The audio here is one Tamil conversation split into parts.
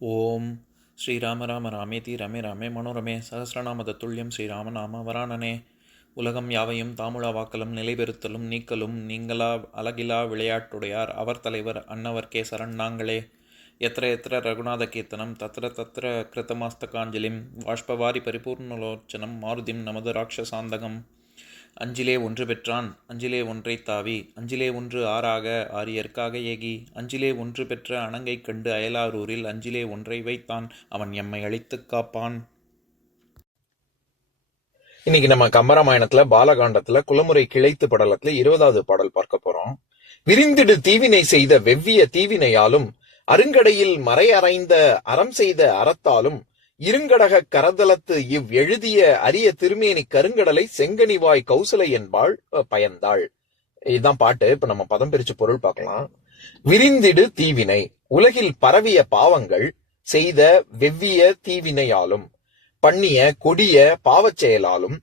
ஓம் ஸ்ரீராம ராம ராமேதி ரமே ராமே மனோரமே சகசிரநாம தத்துல்யம் ஸ்ரீராமநாம வராணனே. உலகம் யாவையும் தாமுழா வாக்கலும் நிலைபெறுத்தலும் நீக்கலும் நீங்களா அழகிலா விளையாட்டுடையார் அவர் தலைவர் அன்னவர் சரண் நாங்களே. எத்திர எத்திர ரகுநாத கீர்த்தனம் தத்திர தத்திர கிருத்தமாஸ்தகாஞ்சலிம் வாஷ்பவாரி பரிபூர்ணலோச்சனம் மாருதிம் நமது ராட்சசாந்தகம். அஞ்சிலே ஒன்று பெற்றான் அஞ்சிலே ஒன்றை தாவி அஞ்சிலே ஒன்று ஆறாக ஆரியர்க்காக ஏகி அஞ்சிலே ஒன்று பெற்ற அணங்கை கண்டு அயலாரூரில் அஞ்சிலே ஒன்றை வைத்தான் அவன் எம்மை அழித்துக் காப்பான். இன்னைக்கு நம்ம கம்பராமாயணத்துல பாலகாண்டத்துல குலமுறை கிளைத்து படலத்துல 20வது பாடல் பார்க்க போறோம். விரிந்திடு தீவினை செய்த வெவ்விய தீவினையாலும் அருங்கடையில் மறையறைந்த அறம் செய்த அறத்தாலும் இருங்கடக கரதலத்து எழுதிய அரிய திருமேனி கருங்கடலை செங்கனிவாய் கௌசலை என்பாள் பயந்தாள். இதுதான் பாட்டு. இப்ப நம்ம பதம் பிரிச்சு பொருள் பார்க்கலாம். விரிந்திடு தீவினை, உலகில் பரவிய பாவங்கள் செய்த வெவ்விய தீவினையாலும் பண்ணிய கொடிய பாவச் செயலாலும்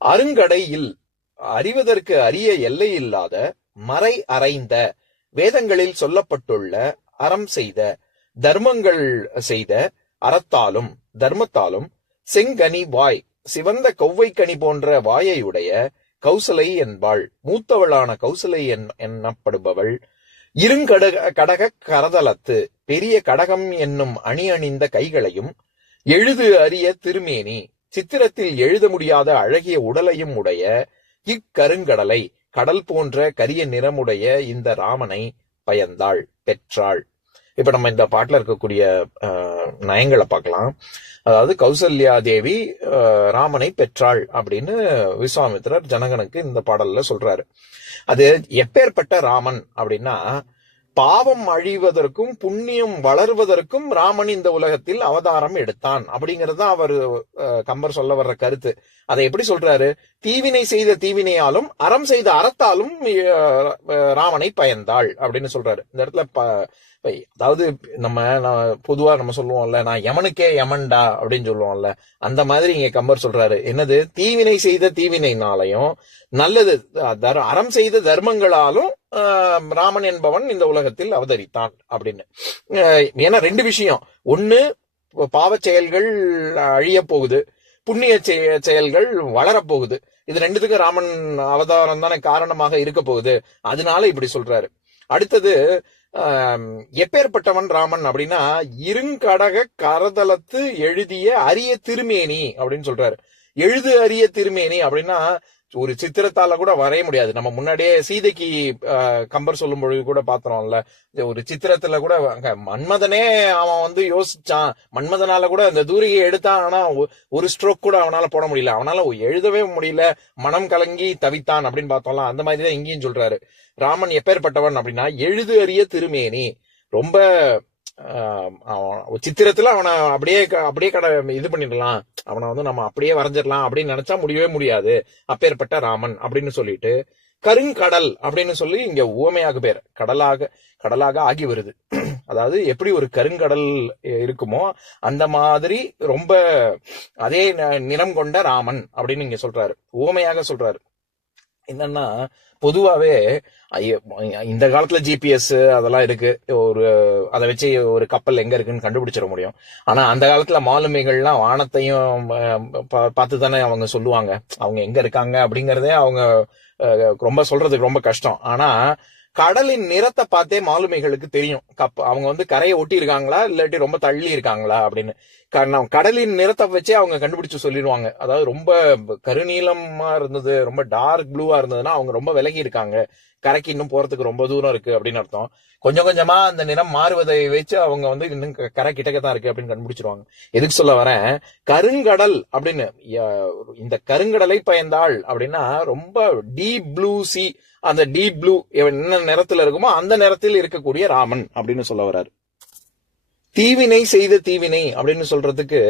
அருங்கடையில் அறிவதற்கு அரிய எல்லையில்லாத மறை அறைந்த வேதங்களில் சொல்லப்பட்டுள்ள அறம் செய்த தர்மங்கள் செய்த அறத்தாலும் தர்மத்தாலும் செங்கனி வாய் சிவந்த கொவ்வைக்கனி போன்ற வாயையுடைய கௌசலை என்பாள். மூத்தவளான கௌசலை எனப்படுபவள் கடக கரதலத்து பெரிய கடகம் என்னும் அணி அணிந்த கைகளையும் எழுது அரிய திருமேனி சித்திரத்தில் எழுத முடியாத அழகிய உடலையும் உடைய இக்கருங்கடலை கடல் போன்ற கரிய நிறமுடைய இந்த ராமனை பயந்தாள், பெற்றாள். இப்ப நம்ம இந்த பாட்டுல இருக்கக்கூடிய நயங்களை பார்க்கலாம். அதாவது கௌசல்யா தேவி ராமனை பெற்றாள் அப்படின்னு விஸ்வாமித்திரர் ஜனகனுக்கு இந்த பாடல்ல சொல்றாரு. அது எப்பேற்பட்ட ராமன் அப்படின்னா, பாவம் அழிவதற்கும் புண்ணியம் வளர்வதற்கும் ராமன் இந்த உலகத்தில் அவதாரம் எடுத்தான் அப்படிங்கிறது தான் அவர் கம்பர் சொல்ல வர்ற கருத்து. அதை எப்படி சொல்றாரு? தீவினை செய்த தீவினையாலும் அறம் செய்த அறத்தாலும் ராமனை பயந்தாள் அப்படின்னு சொல்றாரு இந்த இடத்துல. அதாவது நம்ம பொதுவா நம்ம சொல்லுவோம்ல, நான் யமனுக்கே யமன்டா அப்படின்னு சொல்லுவோம்ல, அந்த மாதிரி இங்க கம்பர் சொல்றாரு. என்னது? தீவினை செய்த தீவினைனாலையும் நல்லது அறம் செய்த தர்மங்களாலும் ராமன் என்பவன் இந்த உலகத்தில் அவதரித்தான் அப்படின்னு. ஏன்னா ரெண்டு விஷயம். ஒண்ணு, பாவ செயல்கள் அழிய போகுது, புண்ணிய செயல்கள் வளரப்போகுது. இது ரெண்டுத்துக்கும் ராமன் அவதாரம் தானே காரணமாக இருக்க போகுது. அதனால இப்படி சொல்றாரு. அடுத்தது, எப்பேற்பட்டவன் ராமன் அப்படின்னா, இருங்கடக கரதலத்து எழுதிய அரிய திருமேனி அப்படின்னு சொல்றாரு. எழுது அரிய திருமேனி அப்படின்னா ஒரு சித்திரத்தால கூட வரைய முடியாது. நம்ம முன்னாடியே சீதைக்கு கம்பர் சொல்லும் பொழுது கூட பாத்திரம்ல, ஒரு சித்திரத்துல கூட மன்மதனே அவன் யோசிச்சான், மன்மதனால கூட அந்த தூரிகை எடுத்தான், ஆனா ஒரு ஸ்ட்ரோக் கூட அவனால போட முடியல, அவனால எழுதவே முடியல, மனம் கலங்கி தவித்தான் அப்படின்னு பார்த்தோம்ல. அந்த மாதிரிதான் இங்கேயும் சொல்றாரு. ராமன் எப்பேற்பட்டவன் அப்படின்னா, எழுது அரிய திருமேனி. ரொம்ப சித்திரத்துல அவனை அப்படியே இது பண்ணிடலாம், அவனை நம்ம அப்படியே வரைஞ்சிடலாம் அப்படின்னு நினைச்சா முடியவே முடியாது. அப்பேற்பட்ட ராமன் அப்படின்னு சொல்லிட்டு கருங்கடல் அப்படின்னு சொல்லி இங்க உவமையாக பேர் கடலாக ஆகி வருது. அதாவது எப்படி ஒரு கருங்கடல் இருக்குமோ அந்த மாதிரி ரொம்ப அதே நிறம் கொண்ட ராமன் அப்படின்னு இங்க சொல்றாரு, உவமையாக சொல்றாரு. என்னன்னா, பொதுவாவே இந்த காலத்துல ஜிபிஎஸ் அதெல்லாம் இருக்கு, அதை வச்சு ஒரு கப்பல் எங்க இருக்குன்னு கண்டுபிடிச்சிட முடியும். ஆனா அந்த காலத்துல மாலுமிகள்லாம் வானத்தையும் பார்த்து தானே அவங்க சொல்லுவாங்க அவங்க எங்க இருக்காங்க அப்படிங்கறதே. அவங்க ரொம்ப சொல்றதுக்கு ரொம்ப கஷ்டம். ஆனா கடலின் நிறத்தை பார்த்தே மாலுமிகளுக்கு தெரியும் அவங்க கரையை ஒட்டி இருக்காங்களா இல்லாட்டி ரொம்ப தள்ளி இருக்காங்களா அப்படின்னு. கடலின் நிறத்தை வச்சே அவங்க கண்டுபிடிச்சு சொல்லிடுவாங்க. அதாவது ரொம்ப கருநீளமா இருந்தது, ரொம்ப டார்க் ப்ளூவா இருந்ததுன்னா அவங்க ரொம்ப விலகி இருக்காங்க, கரைக்கு இன்னும் போறதுக்கு ரொம்ப தூரம் இருக்கு அப்படின்னு அர்த்தம். கொஞ்சம் கொஞ்சமா அந்த நிறம் மாறுவதை வச்சு அவங்க இன்னும் கரை கிட்டக்கத்தான் இருக்கு அப்படின்னு கண்டுபிடிச்சிருவாங்க. எதுக்கு சொல்ல வரேன், கருங்கடல் அப்படின்னு, இந்த கருங்கடலை பயந்தாள் அப்படின்னா ரொம்ப டீப் ப்ளூ சி, அந்த டீப் ப்ளூ என்ன நிறத்துல இருக்குமோ அந்த நிறத்தில் இருக்கக்கூடிய ராமன் அப்படின்னு சொல்ல வர்றாரு. தீவினை செய்த தீவினை அப்படின்னு சொல்றதுக்கு,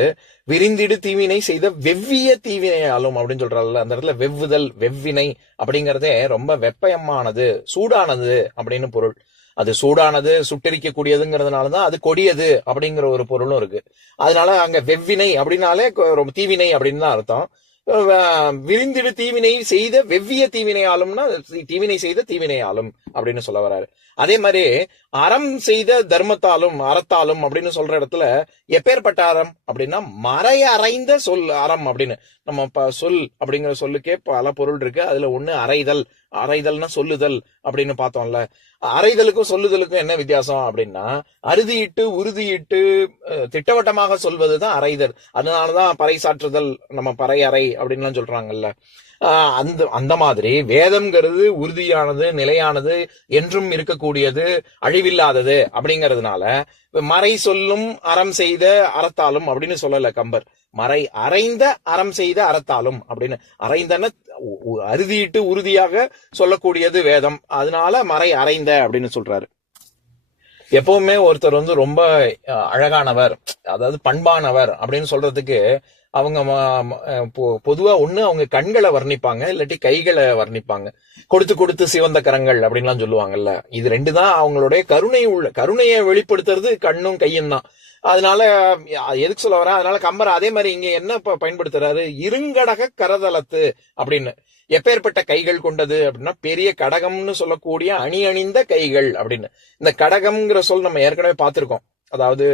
விரிந்திடு தீவினை செய்த வெவ்விய தீவினையாலும் அப்படின்னு சொல்றாருல்ல, அந்த இடத்துல வெவ்வுதல் வெவ்வினை அப்படிங்கறதே ரொம்ப வெப்பயமானது சூடானது அப்படின்னு பொருள். அது சூடானது சுட்டரிக்க கூடியதுங்கிறதுனாலதான் அது கொடியது அப்படிங்கிற ஒரு பொருளும் இருக்கு. அதனால அங்க வெவ்வினை அப்படின்னாலே ரொம்ப தீவினை அப்படின்னு தான் அர்த்தம். விரிந்திடு தீவினை செய்த வெவ்விய தீவினையாலும்னா தீவினை செய்த தீவினையாலும் அப்படின்னு சொல்ல வர்றாரு. அதே மாதிரி அறம் செய்த தர்மத்தாலும் அறத்தாலும் அப்படின்னு சொல்ற இடத்துல எப்பேற்பட்ட அறம் அப்படின்னா மறையறைந்த சொல் அறம் அப்படின்னு. நம்ம சொல் அப்படிங்கிற சொல்லுக்கே பல பொருள் இருக்கு. அதுல ஒண்ணு அறைதல். அறைதல்னா சொல்லுதல் அப்படின்னு பார்த்தோம்ல. அறைதலுக்கும் சொல்லுதலுக்கும் என்ன வித்தியாசம் அப்படின்னா, அறுதியிட்டு உறுதியிட்டு திட்டவட்டமாக சொல்வதுதான் அறைதல். அதனாலதான் பறைசாற்றுதல், நம்ம பறை அறை அப்படின்லாம் சொல்றாங்கல்ல. அந்த மாதிரி வேதம்ங்கிறது உறுதியானது, நிலையானது, என்றும் இருக்கக்கூடியது, அழிவில்லாதது அப்படிங்கிறதுனால மறை சொல்லும் அறம் செய்த அறத்தாலும் அப்படின்னு சொல்லல கம்பர். மறை அறைந்த அறம் செய்த அறத்தாலும் அப்படின்னு. அறைந்தன அறுதியிட்டு உறுதியாக சொல்லக்கூடியது வேதம், அதனால மறை அறைந்த அப்படின்னு சொல்றாரு. எப்பவுமே ஒருத்தர் ரொம்ப அழகானவர், அதாவது பண்பானவர் அப்படின்னு சொல்றதுக்கு அவங்க பொதுவா ஒண்ணு அவங்க கண்களை வர்ணிப்பாங்க, இல்லாட்டி கைகளை வர்ணிப்பாங்க. கொடுத்து கொடுத்து சிவந்த கரங்கள் அப்படின்லாம் சொல்லுவாங்கல்ல. இது ரெண்டு தான் அவங்களுடைய கருணையை வெளிப்படுத்துறது கண்ணும் கையும் தான். அதனால எதுக்கு சொல்ல வரேன், அதனால கம்பர் அதே மாதிரி இங்க என்ன பயன்படுத்துறாரு, இருங்கடக கரதலத்து அப்படின்னு. எப்பேற்பட்ட கைகள் கொண்டது அப்படின்னா பெரிய கடகம்னு சொல்லக்கூடிய அணி அணிந்த கைகள் அப்படின்னு. இந்த கடகம்ங்கிற சொல் நம்ம ஏற்கனவே பார்த்திருக்கோம். அதாவது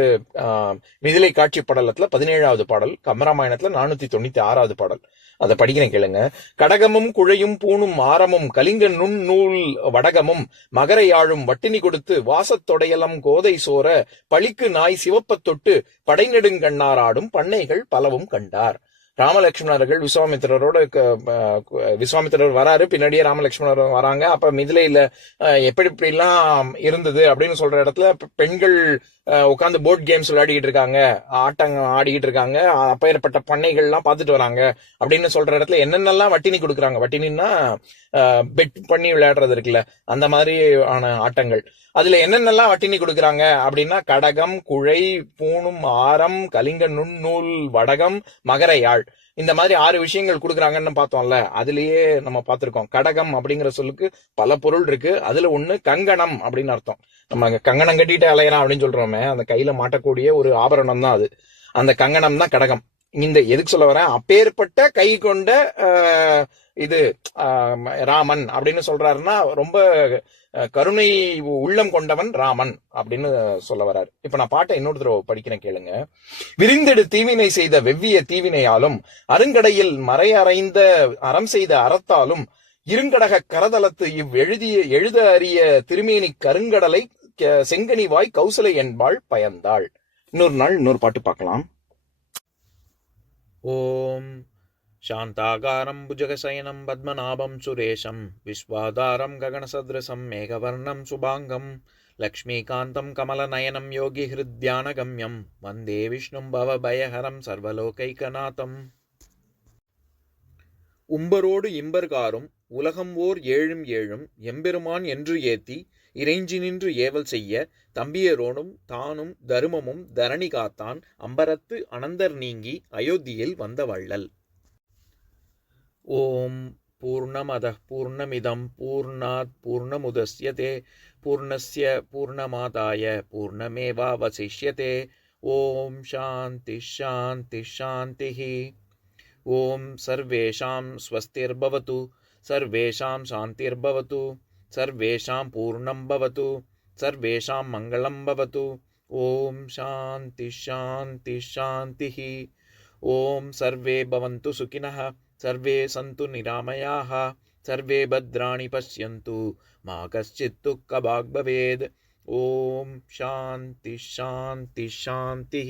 மிதிலை காட்சி படலத்துல 17வது பாடல், கம்பராமாயணத்துல 496வது பாடல். அதை படிக்கிறேன் கேளுங்க. கடகமும் குழையும் பூணும் ஆரமும் கலிங்க நுண் நூல் வடகமும் மகரையாழும் வட்டினி கொடுத்து வாசத்தொடையலம் கோதை சோர பளிக்கு நாய் சிவப்பத் தொட்டு படைநெடுங்கண்ணாராடும் பண்ணைகள் பலவும் கண்டார். ராமலட்சுமணர்கள் விஸ்வாமித்திரர் வராரு, பின்னாடியே ராமலட்சுமணர் வராங்க. அப்ப மிதிலையில எப்படி எல்லாம் இருந்தது அப்படின்னு சொல்ற இடத்துல பெண்கள் உட்காந்து போர்ட் கேம்ஸ் விளையாடிக்கிட்டு இருக்காங்க, ஆட்டங்க ஆடிக்கிட்டு இருக்காங்க, அப்பேற்பட்ட பண்ணைகள்லாம் பார்த்துட்டு வராங்க அப்படின்னு சொல்ற இடத்துல என்னென்னலாம் வட்டினி கொடுக்குறாங்க. வட்டினா பெட் பண்ணி விளையாடுறது இருக்குல்ல, அந்த மாதிரி ஆன ஆட்டங்கள். அதுல என்னென்னலாம் வட்டினி கொடுக்குறாங்க அப்படின்னா கடகம், குழை, பூணும் ஆரம், கலிங்க நுண்ணூல் வடகம், மகரையாழ், இந்த மாதிரி 6 விஷயங்கள் கொடுக்குறாங்கன்னு பார்த்தோம்ல. அதுலயே நம்ம பார்த்திருக்கோம். கடகம் அப்படிங்கிற சொல்லுக்கு பல பொருள் இருக்கு. அதுல ஒண்ணு கங்கணம் அப்படின்னு அர்த்தம். நம்ம கங்கணம் கட்டிட்டு அலையறான் அப்படின்னு சொல்றோமே, அந்த கையில மாட்டக்கூடிய ஒரு ஆபரணம் தான் அது. அந்த கங்கணம் தான் கடகம். இந்த எதுக்கு சொல்ல வரேன், அப்பேற்பட்ட கை கொண்ட இது ராமன் அப்படின்னு சொல்றாருன்னா ரொம்ப கருணை உள்ளம் கொண்டவன் ராமன் அப்படின்னு சொல்ல வர்றாரு. இப்ப நான் பாட்டை இன்னொரு தடவை படிக்கிறேன் கேளுங்க. விரிந்தெடு தீவினை செய்த வெவ்விய தீவினையாலும் அருங்கடையில் மறையறைந்த அறம் செய்த அறத்தாலும் இருங்கடக கரதலத்து எழுத அறிய திருமேனி கருங்கடலை செங்கனி வாய் கௌசலை என்பாள் பயந்தாள். இன்னொரு நாள் இன்னொரு பாட்டு பார்க்கலாம். ஓம் शान्ताकारं भुजगशयनं पद्मनाभं सुरेशं विश्वाधारं गगनसदृशं मेघवर्णं शुभाङ्गं लक्ष्मीकान्तं कमलनयनं योगिहृद्यानगम्यं वन्दे विष्णुं भवभयहरं सर्वलोकैकनाथम्. உம்பரோடு இம்பர்காரும் உலகம் ஓர் ஏழும் ஏழும் எம்பெருமான் என்று ஏத்தி இறைஞ்சி நின்று ஏவல் செய்ய தம்பியரோடும் தானும் தருமமும் தரணி காத்தான் அம்பரத்து அனந்தர் நீங்கி அயோத்தியில் வந்த வள்ளல். ஓம் பூர்ணமதः பூர்ணமிதம் பூர்ணாத் பூர்ணமுதஸ்யதே பூர்ணஸ்ய பூர்ணமாதாய பூர்ணமேவாவசிஷ்யதே. ஓம் சாந்தி சாந்தி சாந்திः. ஓம் சர்வேஷாம் ஸ்வஸ்திர்பவது சர்வேஷாம் சாந்திர்பவது சர்வேஷாம் பூர்ணம் பவது சர்வேஷாம் மங்களம் பவது. ஓம் சாந்தி சாந்தி சாந்திः. ஓம் சர்வே பவந்து சுகினः सर्वे सन्तु निरामयाः सर्वे भद्राणि पश्यन्तु मा कश्चित् दुःखभाग् भवेत्. ओम शांति शांति शांति.